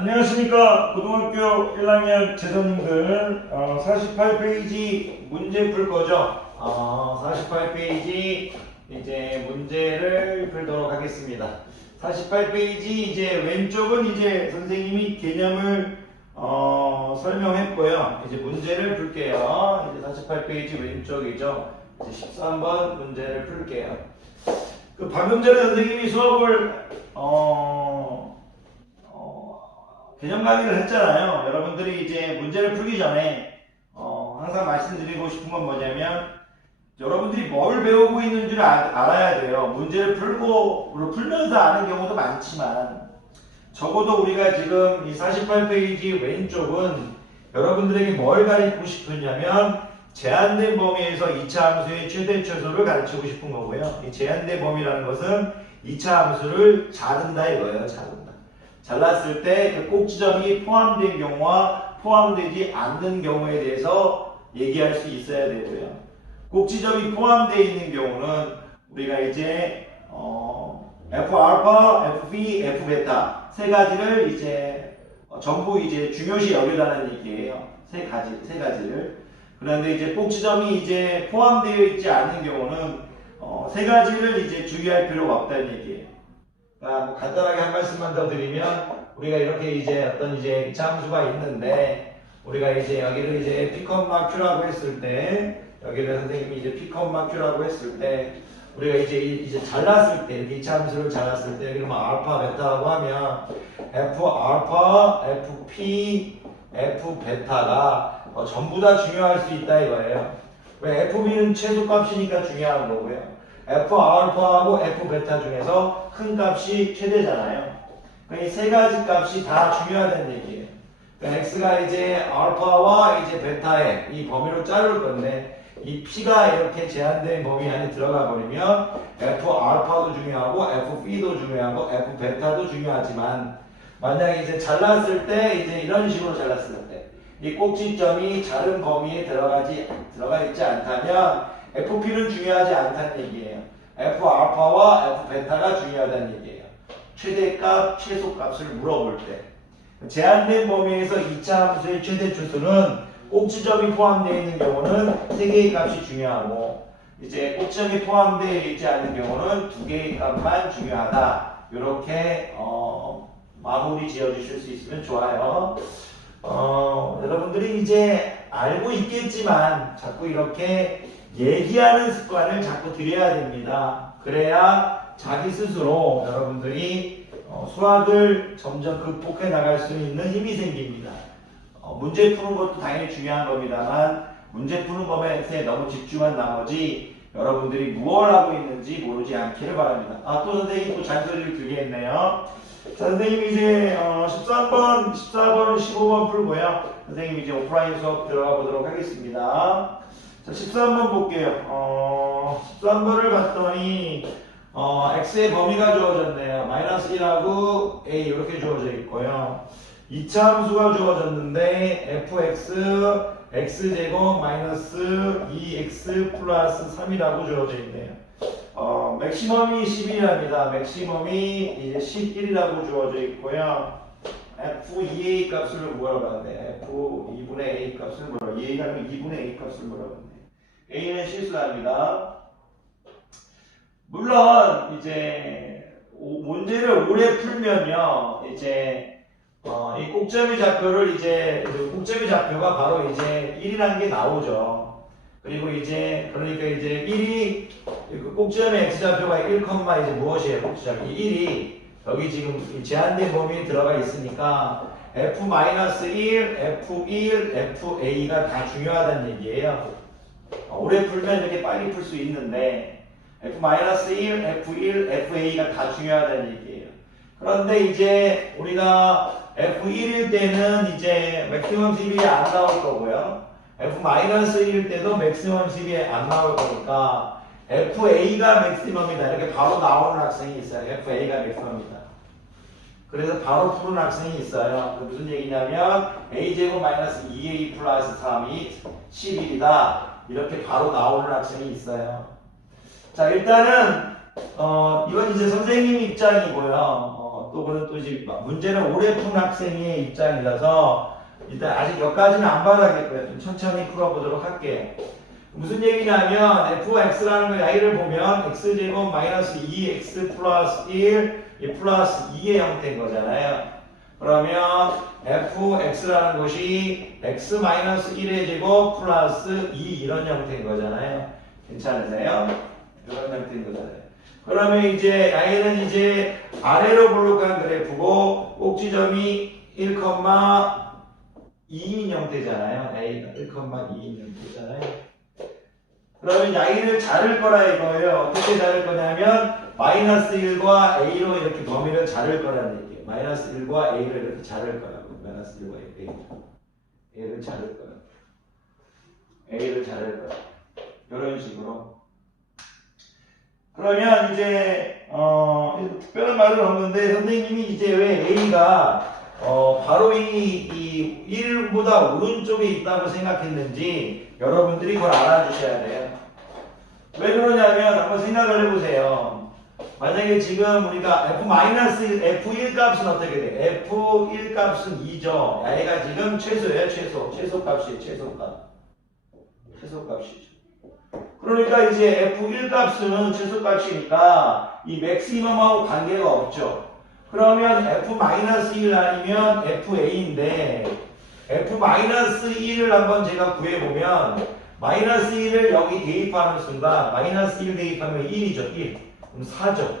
안녕하십니까. 고등학교 1학년 재선님들 48페이지 문제 풀 거죠. 48페이지 이제 문제를 풀도록 하겠습니다. 48페이지 이제 왼쪽은 이제 선생님이 개념을 설명했고요. 이제 문제를 풀게요. 이제 48페이지 왼쪽이죠. 이제 13번 문제를 풀게요. 그 방금 전에 선생님이 수업을 개념 강의를 했잖아요. 여러분들이 이제 문제를 풀기 전에 항상 말씀드리고 싶은 건 뭐냐면 여러분들이 뭘 배우고 있는 줄 알아야 돼요. 문제를 풀면서 아는 경우도 많지만 적어도 우리가 지금 이 48페이지 왼쪽은 여러분들에게 뭘 가르치고 싶으냐면 제한된 범위에서 2차 함수의 최대 최소를 가르치고 싶은 거고요. 이 제한된 범위라는 것은 2차 함수를 자른다 이거예요. 잘랐을 때 그 꼭지점이 포함된 경우와 포함되지 않는 경우에 대해서 얘기할 수 있어야 되고요. 꼭지점이 포함되어 있는 경우는 우리가 이제 F알파, Fb, F베타 세 가지를 이제 전부 이제 중요시 여기라는 얘기예요. 세 가지를. 그런데 이제 꼭지점이 이제 포함되어 있지 않은 경우는 세 가지를 이제 주의할 필요가 없다는 얘기예요. 뭐 간단하게 한 말씀만 더 드리면 우리가 이렇게 이제 어떤 이제 함수가 있는데 우리가 이제 여기를 이제 P컴마 Q라고 했을 때 여기를 선생님이 이제 P컴마 Q라고 했을 때 우리가 이제 잘랐을 때 이렇게 2차 함수를 잘랐을 때 여기를 뭐 알파 베타라고 하면 F 알파, FP, F 베타가 전부 다 중요할 수 있다 이거예요. 왜 FB는 최소값이니까 중요한 거고요. F 알파하고 F 베타 중에서 큰 값이 최대잖아요. 이 세 가지 값이 다 중요하다는 얘기예요. 그러니까 X가 이제 알파와 이제 베타의 이 범위로 자를 건데 이 P가 이렇게 제한된 범위 안에 들어가 버리면 F 알파도 중요하고 F B도 중요하고 F 베타도 중요하지만 만약에 이제 잘랐을 때 이제 이런 식으로 잘랐을 때 이 꼭지점이 자른 범위에 들어가 있지 않다면 FP는 중요하지 않다는 얘기예요. F 알파와 F 베타가 중요하다는 얘기예요. 최대값, 최소값을 물어볼 때 제한된 범위에서 2차 함수의 최대 추수는 꼭지점이 포함되어 있는 경우는 3개의 값이 중요하고 이제 꼭지점이 포함되어 있지 않은 경우는 2개의 값만 중요하다. 이렇게 마무리 지어주실 수 있으면 좋아요. 여러분들이 이제 알고 있겠지만 자꾸 이렇게 얘기하는 습관을 자꾸 들여야 됩니다. 그래야 자기 스스로 여러분들이 수학을 점점 극복해 나갈 수 있는 힘이 생깁니다. 문제 푸는 것도 당연히 중요한 겁니다만 문제 푸는 것에 너무 집중한 나머지 여러분들이 무엇을 하고 있는지 모르지 않기를 바랍니다. 또 선생님이 또 잔소리를 들게 했네요. 자, 선생님이 이제 13번, 14번, 15번 풀고요. 선생님이 이제 오프라인 수업 들어가 보도록 하겠습니다. 자, 13번 볼게요. 13번을 봤더니 x의 범위가 주어졌네요. 마이너스 1하고 a 이렇게 주어져 있고요. 2차 함수가 주어졌는데 fx x제곱 마이너스 2x 플러스 3이라고 주어져 있네요. 맥시멈이 11이랍니다. 맥시멈이 이제 11이라고 주어져 있고요. f2a 값을 물어봤네. f2분의 a 값을 물어봤네. a가 2분의 a 값을 물어봤네. a는 실수합니다. 물론 이제 문제를 오래 풀면요, 이제 이 꼭점의 좌표를 이제 꼭점의 좌표가 바로 이제 1이라는 게 나오죠. 그리고 이제 그러니까 이제 1이 그 꼭점의 x 좌표가 1, 이제 무엇이에요? 꼭지점이 1이 여기 지금 제한된 범위에 들어가 있으니까 f-1, f1, fa가 다 중요하다는 얘기예요. 오래 풀면 이렇게 빨리 풀 수 있는데 f-1, f1, fa가 다 중요하다는 얘기예요. 그런데 이제 우리가 f1일 때는 이제 맥시멈 12에 안 나올 거고요. f-1일 때도 맥시멈 12에 안 나올 거니까 fa가 맥시멈이다. 이렇게 바로 나오는 학생이 있어요. fa가 맥시멈이다. 그래서 바로 푸는 학생이 있어요. 무슨 얘기냐면 a제곱 마이너스 2a 플러스 3이 11이다. 이렇게 바로 나오는 학생이 있어요. 자, 일단은 이건 이제 선생님 입장이고요. 또는 또 이제 문제는 오래 푼 학생의 입장이라서 일단 아직 여기까지는 안 받아겠고요. 좀 천천히 풀어보도록 할게요. 무슨 얘기냐면 fx라는 거 y를 보면 x제곱 마이너스 2x 플러스 1 플러스 2의 형태인 거잖아요. 그러면 fx라는 것이 x 마이너스 1의 제곱 플러스 2 이런 형태인 거잖아요. 괜찮으세요? 이런 형태인 거잖아요. 그러면 이제 y는 이제 아래로 볼록한 그래프고 꼭지점이 1,2인 형태잖아요. a가 1,2인 형태잖아요. 그러면 y를 자를 거라 이거예요. 어떻게 자를 거냐면 마이너스 1과 a로 이렇게 범위를 자를 거라는 얘기예요. 마이너스 1과 a를 이렇게 자를 거라고. 마이너스 1과 a를 자를 거라. a를 자를 거라. 이런 식으로. 그러면 이제 특별한 말은 없는데 선생님이 이제 왜 a가 바로 이 1보다 오른쪽에 있다고 생각했는지 여러분들이 그걸 알아주셔야 돼요. 왜 그러냐면 한번 생각을 해보세요. 만약에 지금 우리가 f-f1 값은 어떻게 돼? f1 값은 2죠. 얘가 지금 최소예요. 최소 값이에요. 최소 값이죠. 그러니까 이제 f1 값은 최소 값이니까 이 맥시멈하고 관계가 없죠. 그러면 f-1 아니면 fa인데 f-1을 한번 제가 구해보면 마이너스 1을 여기 대입하는 순간 마이너스 1 대입하면 1이죠. 1. 그럼 4죠.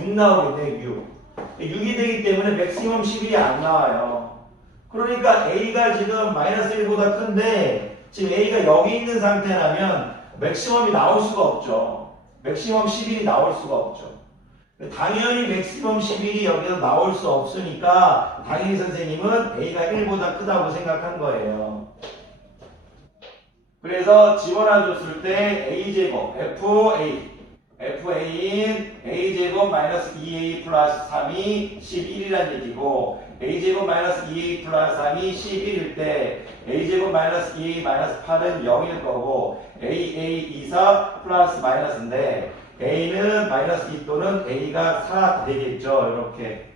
6 나오겠네. 6. 6이 되기 때문에 맥시멈 11이 안 나와요. 그러니까 a가 지금 마이너스 1보다 큰데 지금 a가 여기 있는 상태라면 맥시멈이 나올 수가 없죠. 맥시멈 11이 나올 수가 없죠. 당연히 맥시멈 11이 여기서 나올 수 없으니까 당연히 선생님은 a가 1보다 크다고 생각한 거예요. 그래서 집어넣어줬을 때 a제곱 fa인 a제곱 마이너스 2a 플러스 3이 11이란 얘기고 a제곱 마이너스 2a 플러스 3이 11일 때 a제곱 마이너스 2a 마이너스 8은 0일 거고 aa24 플러스 마이너스인데 a는 마이너스 2 또는 a가 4 되겠죠. 이렇게.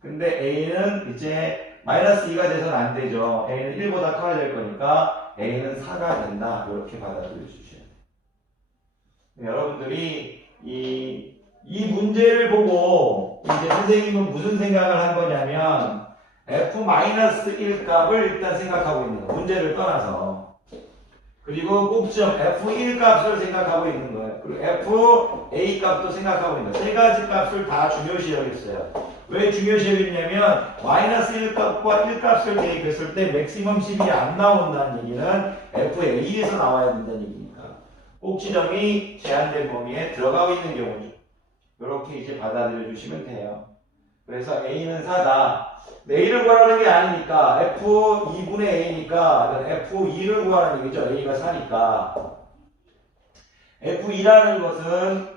근데 a는 이제 마이너스 2가 돼서는 안 되죠. a는 1보다 커야 될 거니까 a는 4가 된다. 이렇게 받아들여 주셔야 돼요. 여러분들이 이 문제를 보고 이제 선생님은 무슨 생각을 한 거냐면 f-1 값을 일단 생각하고 있는 거예요. 문제를 떠나서. 그리고 꼭지점 f1 값을 생각하고 있는 거예요. 그리고 fa 값도 생각하고 있는 거예요. 세 가지 값을 다 중요시 여겼어요. 왜 중요시 여겼냐면 마이너스 1 값과 1 값을 대입했을 때 맥시멈 10이 안 나온다는 얘기는 fa에서 나와야 된다는 얘기니까 꼭지점이 제한된 범위에 들어가고 있는 경우죠. 이렇게 이제 받아들여 주시면 돼요. 그래서 a는 4다. a를 구하라는 게 아니니까 f2분의 a니까 f2를 구하라는 얘기죠. a가 4니까 f2라는 것은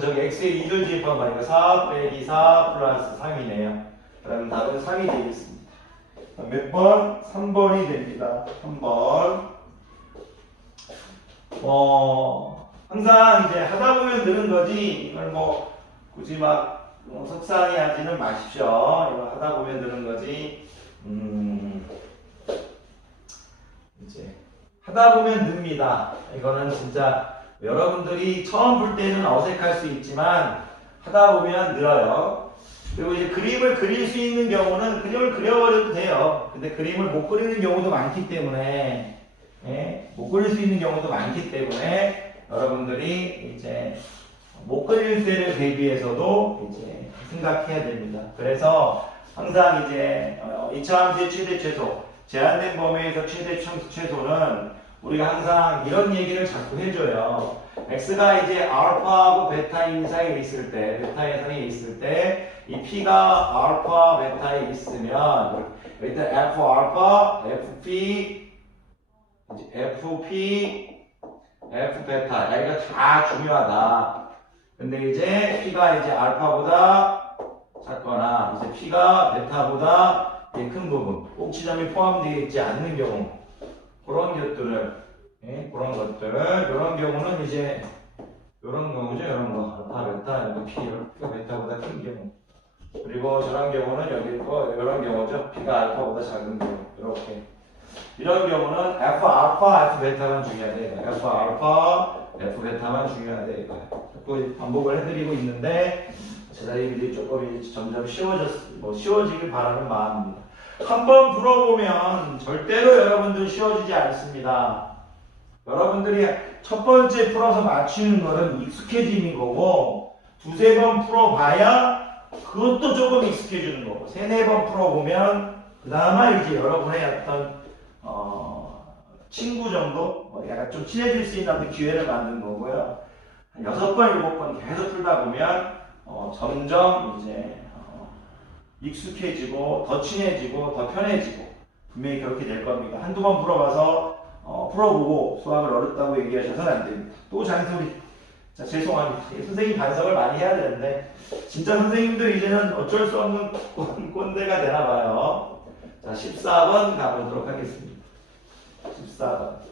저기 x에 2를 지입한 거니까 4 빼기 4 플러스 3이네요. 그럼 답은 3이 되겠습니다. 몇 번? 3번이 됩니다. 3번. 항상 이제 하다 보면 느는 거지 이걸 뭐 굳이 막 속상해하지는 마십시오. 이거 하다 보면 느는 거지. 이제 하다 보면 늡니다. 이거는 진짜 여러분들이 처음 볼 때는 어색할 수 있지만 하다 보면 늘어요. 그리고 이제 그림을 그릴 수 있는 경우는 그림을 그려버려도 돼요. 근데 그림을 못 그리는 경우도 많기 때문에 못 그릴 수 있는 경우도 많기 때문에 여러분들이 이제 못 그릴 때를 대비해서도 이제 생각해야 됩니다. 그래서 항상 이제 2차 함수의 최대 최소, 제한된 범위에서 최대 최소는 우리가 항상 이런 얘기를 자꾸 해줘요. x가 이제 알파하고 베타인 사이에 있을 때, 베타 예선에 있을 때, 이 p가 알파, 베타에 있으면 일단 f 알파, fp, f 베타, 여기가 다 중요하다. 근데 이제 p가 이제 알파보다 작거나 이제 p가 베타보다 큰 부분, 꼭지점이 포함되어 있지 않는 경우, 그런 것들을, 이런 경우는 이제 이런 경우죠. 이런 거. 알파, 베타, 여기 P, P가 베타보다 큰 경우. 그리고 저런 경우는 여기 있고, 이런 경우죠. P가 알파보다 작은 경우. 이렇게. 이런 경우는 F 알파, F 베타만 중요하대. F 알파, F 베타만 중요하대. 자꾸 반복을 해드리고 있는데, 제자리들이 조금 점점 쉬워지길 바라는 마음입니다. 한번 풀어보면 절대로 여러분들 쉬워지지 않습니다. 여러분들이 첫 번째 풀어서 맞추는 거는 익숙해지는 거고, 두세 번 풀어봐야 그것도 조금 익숙해지는 거고, 세네 번 풀어보면 그나마 이제 여러분의 어떤 친구 정도, 약간 좀 친해질 수 있는 기회를 만드는 거고요. 한 6번, 7번 계속 풀다 보면 점점 이제 익숙해지고 더 친해지고 더 편해지고 분명히 그렇게 될 겁니다. 한두 번 풀어봐서 풀어보고 수학을 어렵다고 얘기하셔서는 안 됩니다. 또 잔소리. 자, 죄송합니다. 선생님 반성을 많이 해야 되는데 진짜 선생님들 이제는 어쩔 수 없는 꼰대가 되나 봐요. 자, 14번 가보도록 하겠습니다. 14번.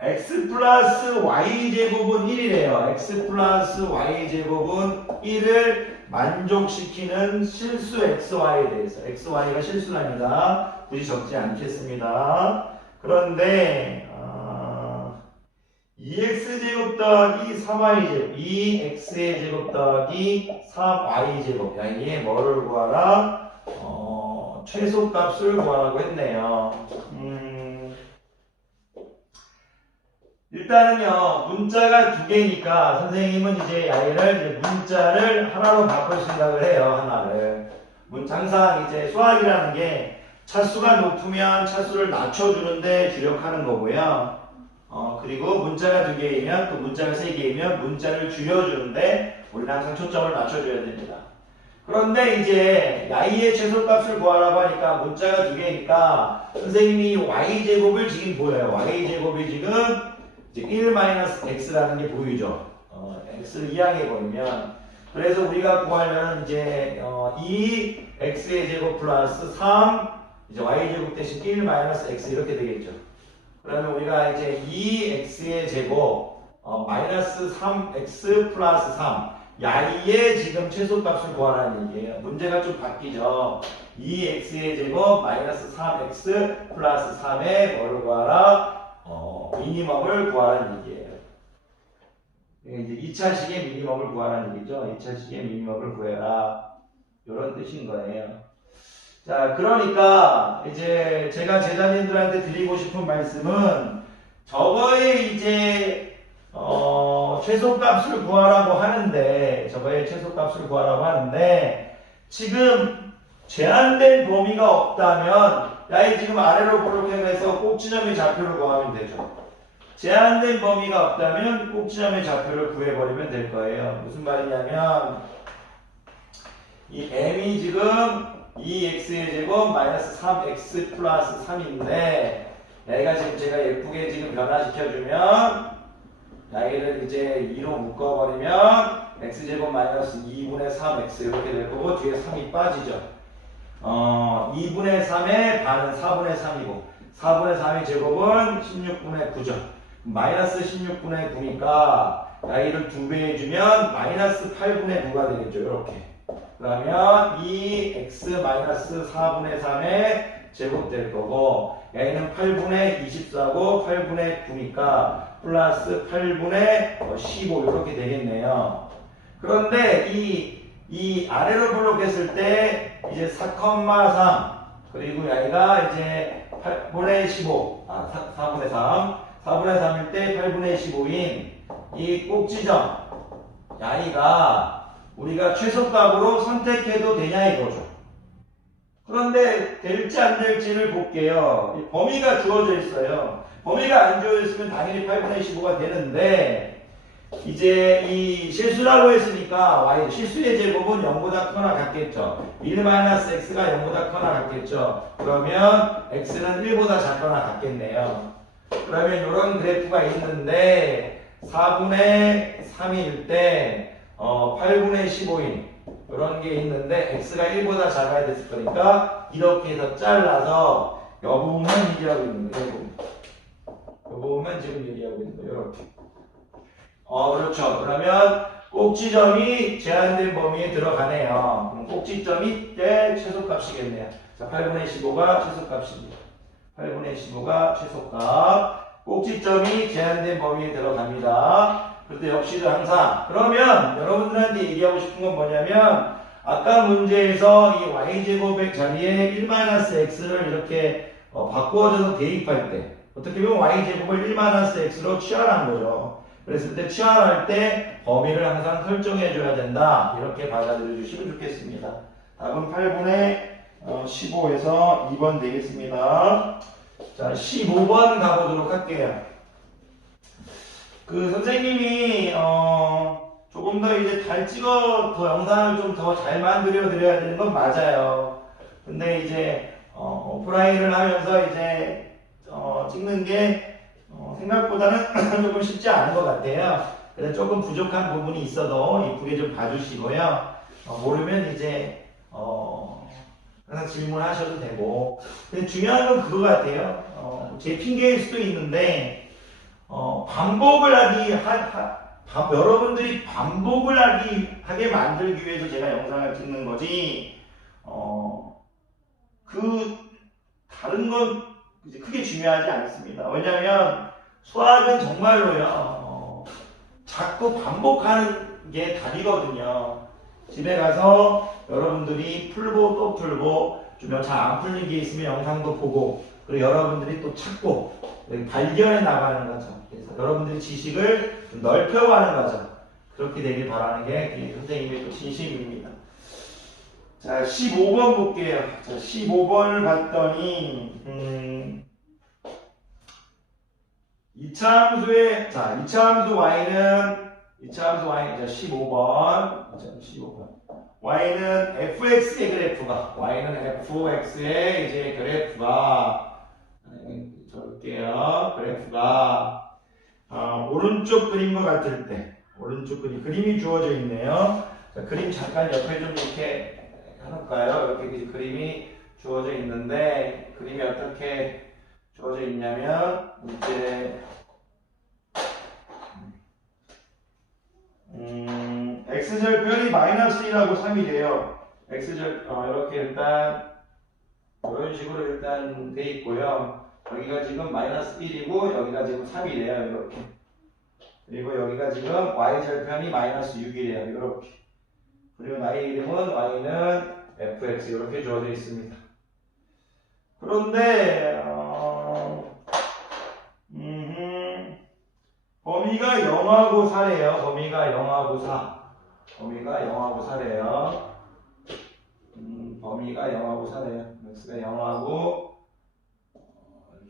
x 플러스 y제곱은 1이래요. x 플러스 y제곱은 1을 만족시키는 실수 xy에 대해서. xy가 실수랍니다. 굳이 적지 않겠습니다. 그런데 2x제곱 더하기 3y제곱 2x의 제곱 더하기 3y제곱 여기에 뭐를 구하라? 최소값을 구하라고 했네요. 일단은요, 문자가 두 개니까 선생님은 이제 얘를 문자를 하나로 바꿀 생각을 해요. 하나를. 항상 이제 수학이라는 게 차수가 높으면 차수를 낮춰주는데 주력하는 거고요. 그리고 문자가 두 개이면 또 문자가 세 개이면 문자를 줄여주는데 우리는 항상 초점을 맞춰줘야 됩니다. 그런데 이제 y의 최소값을 구하라고 하니까 문자가 두 개니까 선생님이 y제곱을 지금 보여요. y제곱이 지금 이제 1-x라는 게 보이죠. x를 이항해 버리면 그래서 우리가 구하려면 이제 2x의 제곱 플러스 3 이제 y제곱 대신 1-x 이렇게 되겠죠. 그러면 우리가 이제 2x의 제곱 마이너스 3x 플러스 3 야이의 지금 최소값을 구하라는 얘기예요. 문제가 좀 바뀌죠. 2x의 제곱 마이너스 3x 플러스 3의 뭐를 구하라? 미니멈을 구하라는 얘기예요. 이제 2차식의 미니멈을 구하라는 얘기죠. 2차식의 미니멈을 구해라. 이런 뜻인 거예요. 자, 그러니까 이제 제가 제자님들한테 드리고 싶은 말씀은 저거의 이제 최소값을 구하라고 하는데 지금 제한된 범위가 없다면 야이 지금 아래로 볼록해서 꼭지점의 좌표를 구하면 되죠. 제한된 범위가 없다면 꼭지점의 좌표를 구해버리면 될 거예요. 무슨 말이냐면 이 m이 지금 2x의 제곱 마이너스 3x 플러스 3인데 얘가 지금 제가 예쁘게 지금 변화시켜주면 야이를 이제 2로 묶어버리면 x제곱 마이너스 2분의 3x 이렇게 될 거고 뒤에 3이 빠지죠. 2분의 3의 반은 4분의 3이고 4분의 3의 제곱은 16분의 9죠. 마이너스 16분의 9니까 야이를 2배 해주면 마이너스 8분의 9가 되겠죠. 이렇게. 그러면 2x 마이너스 4분의 3의 제곱 될 거고 야이는 8분의 24고 8분의 9니까 플러스 8분의 15 이렇게 되겠네요. 그런데 이 아래로 블록했을 때 이제 4,3 그리고 야이가 이제 8분의 15 4분의 3 4분의 3일 때 8분의 15인 이 꼭지점 야이가 우리가 최소값으로 선택해도 되냐 이거죠. 그런데 될지 안 될지를 볼게요. 이 범위가 주어져 있어요. 범위가 안 주어져 있으면 당연히 8분의 15가 되는데 이제 이 실수라고 했으니까 y 실수의 제곱은 0보다 크거나 같겠죠. 1-x가 0보다 크거나 같겠죠. 그러면 x는 1보다 작거나 같겠네요. 그러면 이런 그래프가 있는데 4분의 3일 때 8분의 15인 그런 게 있는데 x가 1보다 작아야 됐을 거니까 이렇게 해서 잘라서 이 부분만 얘기하고 있는 거예요. 이 부분만 지금 얘기하고 있는 거예요. 이렇게. 그렇죠. 그러면 꼭지점이 제한된 범위에 들어가네요. 그럼 꼭지점이 때 최소값이겠네요. 자, 8분의 15가 최소값입니다. 8분의 15가 최소값. 꼭지점이 제한된 범위에 들어갑니다. 그때 역시도 항상. 그러면 여러분들한테 얘기하고 싶은 건 뭐냐면 아까 문제에서 이 y제곱의 자리에 1-x를 이렇게 바꾸어져서 대입할 때 어떻게 보면 y제곱을 1-x로 치환한 거죠. 그랬을 때 치환할 때 범위를 항상 설정해 줘야 된다. 이렇게 받아들여 주시면 좋겠습니다. 답은 8분의 15에서 2번 되겠습니다. 자, 15번 가보도록 할게요. 그 선생님이 조금 더 이제 잘 찍어 더 영상을 좀 더 잘 만들어 드려야 되는 건 맞아요. 근데 이제 오프라인을 하면서 이제 찍는 게 생각보다는 조금 쉽지 않은 것 같아요. 그래서 조금 부족한 부분이 있어도 이쁘게 좀 봐주시고요. 모르면 이제 항상 질문하셔도 되고. 근데 중요한 건 그거 같아요. 제 핑계일 수도 있는데 반복을 여러분들이 반복을 하게 만들기 위해서 제가 영상을 찍는 거지. 다른 건 이제 크게 중요하지 않습니다. 왜냐하면 수학은 정말로요, 자꾸 반복하는 게 답이거든요. 집에 가서 여러분들이 풀고 또 풀고, 좀 잘 안 풀린 게 있으면 영상도 보고, 그리고 여러분들이 또 찾고, 발견해 나가는 거죠. 그래서 여러분들이 지식을 좀 넓혀가는 거죠. 그렇게 되길 바라는 게 선생님의 또 진심입니다. 자, 15번 볼게요. 자, 15번을 봤더니, 이차함수의, 자, 이차함수 y는, 자, 15번. y는 fx의 그래프가, 이제 그래프가, 적을게요. 그래프가, 오른쪽 그림과 같을 때, 오른쪽 그림이 주어져 있네요. 자, 그림 잠깐 옆에 좀 이렇게 해놓을까요? 이렇게 그림이 주어져 있는데, 그림이 어떻게 주어져 있냐면, 이제, x절편이 -1하고 3이래요. 이렇게 일단, 이런 식으로 일단 돼 있고요. 여기가 지금 -1이고, 여기가 지금 3이래요. 이렇게. 그리고 여기가 지금 y절편이 -6이래요. 이렇게. 그리고 나의 이름은 y는 fx 이렇게 주어져 있습니다. 그런데 범위가 0하고 4래요. 범위가 0하고 4. 범위가 0하고 4래요. 범위가 0하고 4래요. x가 0하고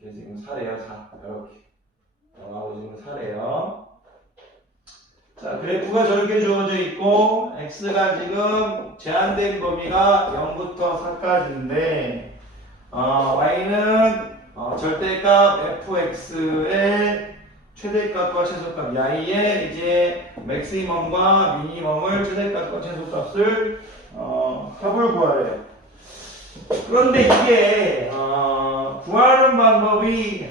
이렇게 지금 4래요. 4. 이렇게 0하고 지금 4래요. 자, 그래프가 저렇게 주어져 있고, x가 지금 제한된 범위가 0부터 4까지인데, y는 절대값 fx의 최대값과 최소값, y의 이제 맥시멈과 미니멈을 최대값과 최소값을 합을 구하래요. 그런데 이게 구하는 방법이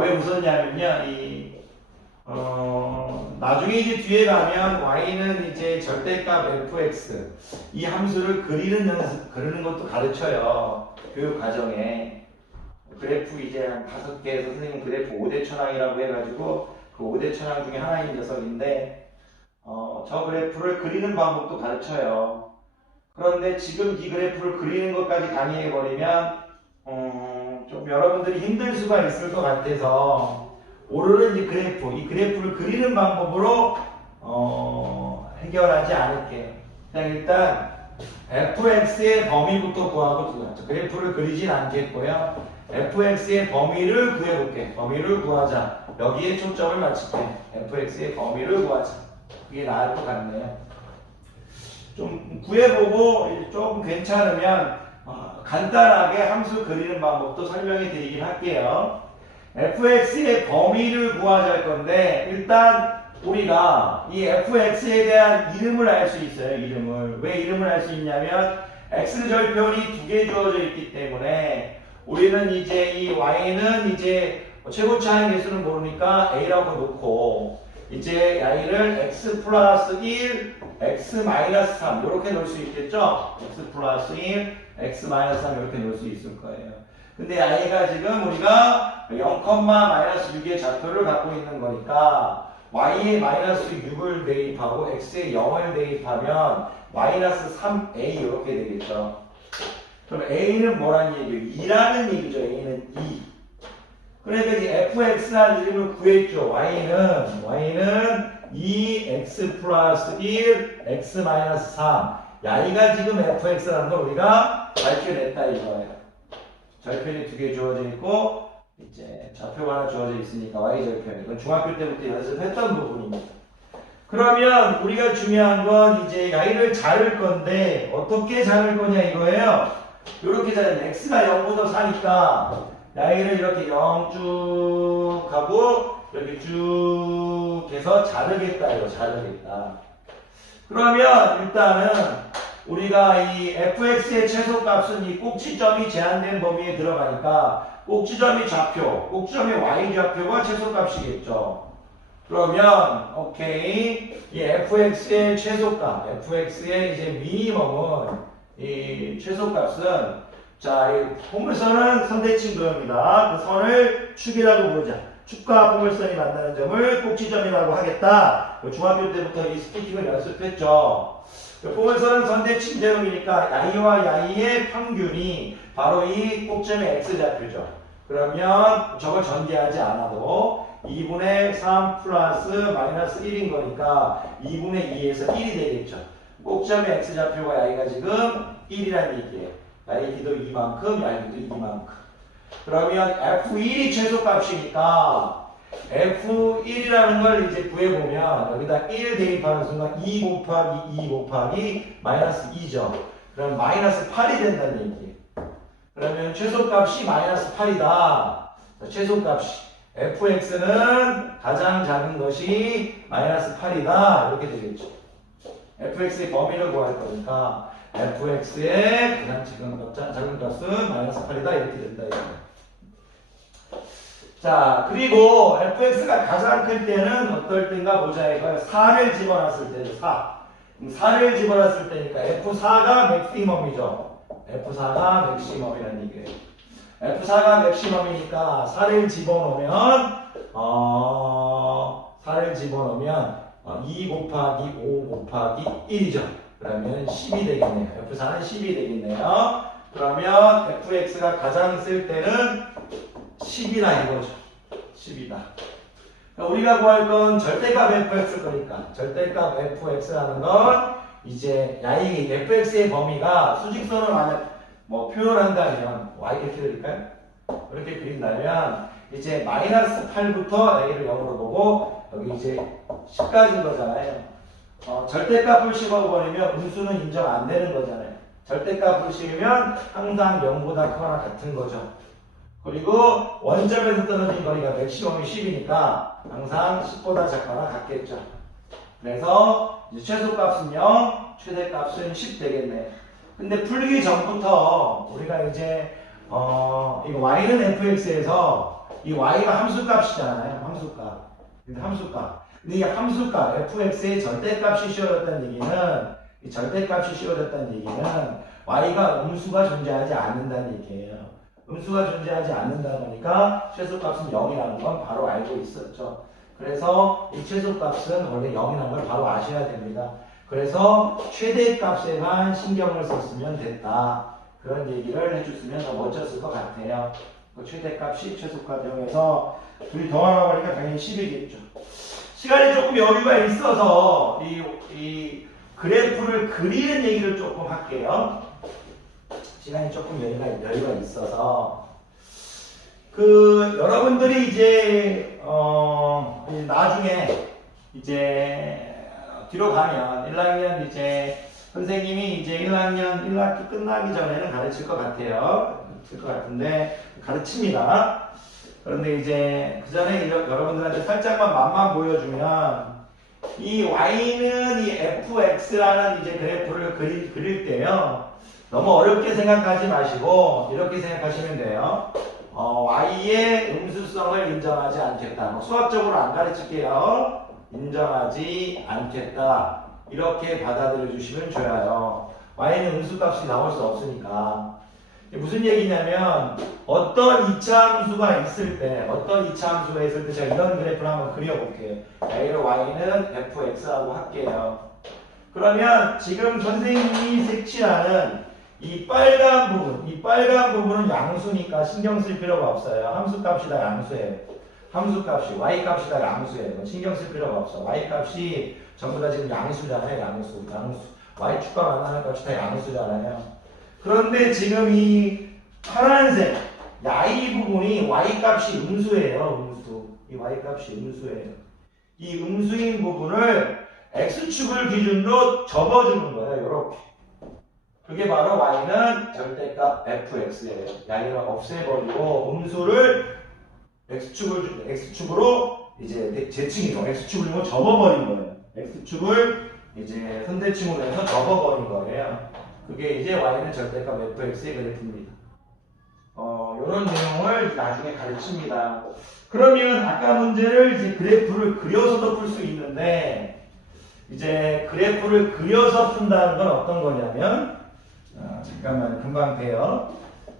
왜 웃었냐면요, 나중에 이제 뒤에 가면 y는 이제 절대값 fx 이 함수를 그리는 것도 가르쳐요. 교육 과정에. 그래프 이제 한 5개에서 선생님 그래프 5대 천왕이라고 해가지고 그 5대 천왕 중에 하나인 녀석인데 저 그래프를 그리는 방법도 가르쳐요. 그런데 지금 이 그래프를 그리는 것까지 강의해버리면 좀 여러분들이 힘들 수가 있을 것 같아서 오늘은 이 그래프를 그리는 방법으로 해결하지 않을게요. 일단 fx의 범위부터 구하고 그래프를 그리진 않겠고요. fx의 범위를 구해볼게. 범위를 구하자. 여기에 초점을 맞출게. fx의 범위를 구하자. 그게 나을 것 같네요. 좀 구해보고 조금 괜찮으면 간단하게 함수 그리는 방법도 설명해 드리긴 할게요. fx의 범위를 구하자 할 건데, 일단 우리가 이 fx에 대한 이름을 알 수 있어요. 왜 이름을 알 수 있냐면 x절편이 2개 주어져 있기 때문에 우리는 이제 이 y는 이제 최고차의 개수는 모르니까 a라고 놓고, 이제 y를 x 플러스 1, x 마이너스 3 이렇게 놓을 수 있겠죠? x 플러스 1, x 마이너스 3 이렇게 놓을 수 있을 거예요. 근데 y가 지금 우리가 0, 마이너스 6의 좌표를 갖고 있는 거니까 y에 마이너스 6을 대입하고 x에 0을 대입하면 마이너스 3a 이렇게 되겠죠. 그럼 a는 뭐라는 얘기예요? 2라는 얘기죠. a는 2. 그러니까 이 fx라는 이름을 구했죠. y는 2x 플러스 1, x 마이너스 3. y가 지금 fx라는 걸 우리가 밝혀냈다 이거예요. 절편이 두 개 주어져 있고 이제 좌표가 하나 주어져 있으니까 y 절편. 이건 중학교 때부터 연습했던 부분입니다. 그러면 우리가 중요한 건 이제 y를 자를 건데 어떻게 자를 거냐 이거예요. 이렇게 자르면 x가 0보다 4니까 y를 이렇게 0 쭉 하고 이렇게 쭉 해서 자르겠다 이거 자르겠다. 그러면 일단은 우리가 이 fx의 최소값은 이 꼭지점이 제한된 범위에 들어가니까 꼭지점이 좌표, 꼭지점이 y 좌표가 최소값이겠죠. 그러면 오케이 이 fx의 최소값, fx의 이제 미니멈은 이 최소값은 자, 이 포물선은 선대칭 그럽니다. 그 선을 축이라고 부르자. 축과 포물선이 만나는 점을 꼭지점이라고 하겠다. 중학교 때부터 이 스피킹을 연습했죠. 포물선은 선대칭 제곱이니까 y와 y의 평균이 바로 이 꼭점의 x좌표죠. 그러면 저걸 전개하지 않아도 2분의 3 플러스 마이너스 1인 거니까 2분의 2에서 1이 되겠죠. 꼭점의 x좌표가 y가 지금 1이라는 얘기예요. y기도 이만큼, y기도 이만큼. 그러면 f1이 최소값이니까 f1이라는 걸 이제 구해보면 여기다 1 대입하는 순간 2 곱하기 2 곱하기 마이너스 2죠. 그럼 마이너스 8이 된다는 얘기예요. 그러면 최소값이 마이너스 8이다. 최소값이 fx는 가장 작은 것이 마이너스 8이다. 이렇게 되겠죠. fx의 범위를 구할 거니까 fx의 가장 작은 값은 마이너스 8이다. 이렇게 된다. 이거예요. 자, 그리고 fx가 가장 클 때는 어떨 때인가 보자 이거예요. 4를 집어넣었을 때죠. 4. 4를 집어넣었을 때니까 f4가 맥시멈이죠. f4가 맥시멈이라는 얘기예요. f4가 맥시멈이니까 4를 집어넣으면 2 곱하기 5 곱하기 1이죠. 그러면 10이 되겠네요. f4는 10이 되겠네요. 그러면 fx가 가장 쓸 때는 10이다 이거죠. 10이다. 우리가 구할 건 절대값 fx 거니까 절대값 fx라는 건 이제 이 fx의 범위가 수직선을 만약 뭐 표현한다면 이렇게 그릴까요? 이렇게 그린다면 이제 마이너스 8부터 a를 0으로 보고 여기 이제 10까지인 거잖아요. 절대값을 씹어버리면 음수는 인정 안 되는 거잖아요. 절대값을 씹으면 항상 0보다 크거나 같은 거죠. 그리고 원점에서 떨어진 거리가 맥시멈이 10이니까 항상 10보다 작거나 같겠죠. 그래서 이제 최소값은 0, 최대값은 10 되겠네. 근데 풀기 전부터 우리가 이제 이거 y는 fx에서 이 y가 함수값이잖아요. 함수값. 근데 함수값. 근데 이 함수값 fx의 절대값이 씌워졌다는 얘기는 이 절대값이 씌워졌다는 얘기는 y가 음수가 존재하지 않는다는 얘기예요. 음수가 존재하지 않는다 보니까 최소값은 0이라는 건 바로 알고 있었죠. 그래서 이 최소값은 원래 0이라는 걸 바로 아셔야 됩니다. 그래서 최대값에만 신경을 썼으면 됐다. 그런 얘기를 해줬으면 더 멋졌을 것 같아요. 최대값이 최소값 0에서 둘이 더하다 보니까 당연히 10이겠죠. 시간이 조금 여유가 있어서 이 그래프를 그리는 얘기를 조금 할게요. 시간이 조금 여유가 있어서 여러분들이 이제 나중에 이제 뒤로 가면 1학년 이제 선생님이 이제 1학기 끝나기 전에는 가르칠 것 같아요. 가르칠 것 같은데 가르칩니다. 그런데 이제 그 전에 여러분들한테 살짝만 맛만 보여주면 이 y는 이 fx라는 이제 그래프를 그릴 때요. 너무 어렵게 생각하지 마시고 이렇게 생각하시면 돼요. y의 음수성을 인정하지 않겠다. 수학적으로 안 가르칠게요. 인정하지 않겠다. 이렇게 받아들여 주시면 좋아요. y는 음수값이 나올 수 없으니까. 무슨 얘기냐면 어떤 2차 함수가 있을 때 제가 이런 그래프를 한번 그려볼게요. A로 y는 fx라고 할게요. 그러면 지금 선생님이 색칠하는 이 빨간 부분은 양수니까 신경 쓸 필요가 없어요. 함수값이 다 양수예요. 함수값이 y값이 다 양수예요. 신경 쓸 필요가 없어. y값이 전부 다 지금 양수잖아요. 양수. y축과 만나는 값이 다 양수잖아요. 그런데 지금 이 파란색 야이 부분이 y값이 음수예요. 이 y값이 음수예요. 이 음수인 부분을 x축을 기준으로 접어주는 거예요. 이렇게. 그게 바로 y는 절대값 fx예요. y를 없애버리고 음수를 x축으로 이제 제칭이죠. x축을 접어버린 거예요. x축을 이제 선대칭으로 해서 접어버린 거예요. 그게 이제 y는 절대값 fx의 그래프입니다. 이런 내용을 나중에 가르칩니다. 그러면 아까 문제를 이제 그래프를 그려서도 풀 수 있는데 이제 그래프를 그려서 푼다는 건 어떤 거냐면 잠깐만 금방 돼요.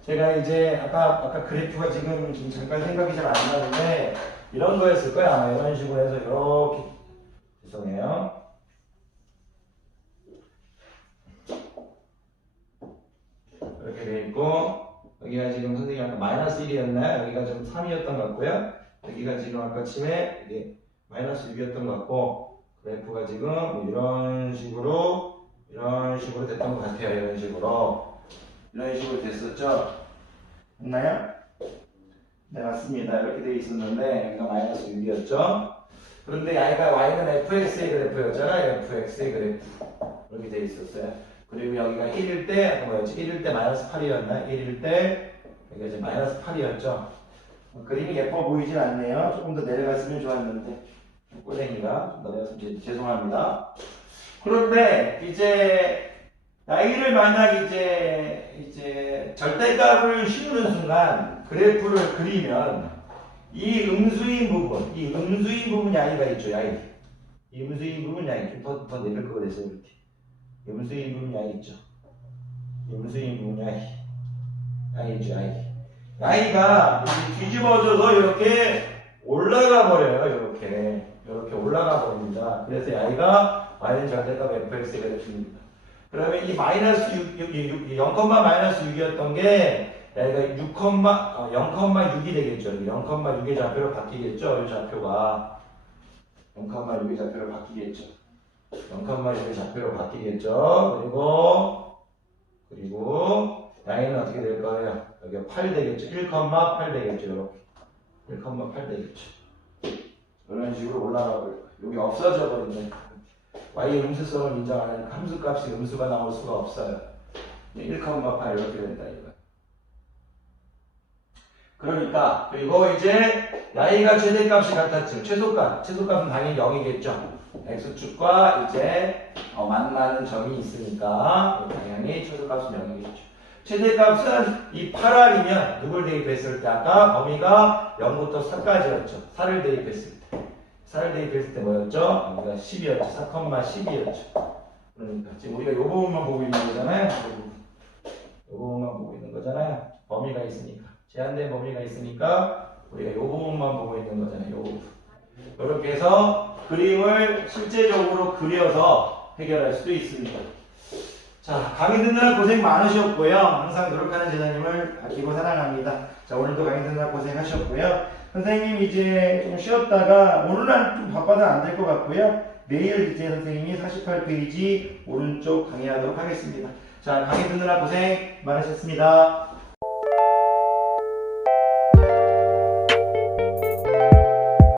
제가 이제 아까 그래프가 지금 잠깐 생각이 잘 안 나는데 이런 거였을 거예요. 아마 이런 식으로 해서 이렇게 죄송해요. 이렇게 돼 있고 여기가 지금 선생님 아까 마이너스 1이었나요? 여기가 좀 3이었던 것 같고요. 여기가 지금 아까 침에 이게 마이너스 6이었던 것 같고 그래프가 지금 뭐 이런 식으로 됐던 것 같아요. 이런 식으로 됐었죠? 맞나요? 네 맞습니다. 이렇게 돼 있었는데 여기가 마이너스 6이었죠? 그런데 y는 fx의 그래프였잖아요. fx의 그래프 이렇게 돼 있었어요. 그리고 여기가 1일 때 뭐였지? 1일 때 마이너스 8이었나? 1일 때 여기가 이제 마이너스 8이었죠? 그림이 예뻐 보이진 않네요. 조금 더 내려갔으면 좋았는데 꼬랭이가 좀 더 내려갔으면 죄송합니다. 그런데 이제 y를 만약 이제 절대값을 씌우는 순간 그래프를 그리면 이 음수인 부분 y가 있죠. 이 음수인 부분 y 더 내릴 거가 됐어요. 이렇게 음수인 부분 y 있죠. 음수인 부분 y 있죠. y가 뒤집어져서 이렇게 올라가 버려요. 이렇게 올라가 버립니다. 그래서 y는 절대값 fx의 그래프입니다. 그러면 이 마이너스 0,-6이었던 게 여기가 0,6이 되겠죠. 0,6의 좌표로 바뀌겠죠. 이 좌표가 0,6의 좌표로 바뀌겠죠. 0,6의 좌표로 바뀌겠죠. 그리고 y는 어떻게 될 거예요? 여기가 8 되겠죠. 1,8 되겠죠. 이렇게 1,8 되겠죠. 이런 식으로 올라가 버릴 거예요. 여기 없어져 버린다. y의 음수성을 인정하는 함수값이 음수가 나올 수가 없어요. 1,8 이렇게 된다 이거. 그러니까 그리고 이제 y가 최대값이 같았죠. 최소값은 당연히 0이겠죠. x축과 이제 만나는 점이 있으니까 당연히 최소값은 0이겠죠. 최대값은 이 8R이면 누굴 대입했을 때 아까 범위가 0부터 4까지였죠. 4를 대입했을 때 뭐였죠? 여기가 10이었죠. 4,10이었죠. 그러니까 지금 우리가 이 부분만 보고 있는 거잖아요. 이 부분만 보고 있는 거잖아요. 범위가 있으니까. 제한된 범위가 있으니까 우리가 이 부분만 보고 있는 거잖아요. 이 부분. 이렇게 해서 그림을 실제적으로 그려서 해결할 수도 있습니다. 자, 강의 듣느라 고생 많으셨고요. 항상 노력하는 제자님을 아끼고 사랑합니다. 자, 오늘도 강의 듣느라 고생하셨고요. 선생님 이제 좀 쉬었다가 오늘은 좀 바빠서 안 될 것 같고요. 내일 이제 선생님이 48페이지 오른쪽 강의하도록 하겠습니다. 자, 강의 듣느라 고생 많으셨습니다.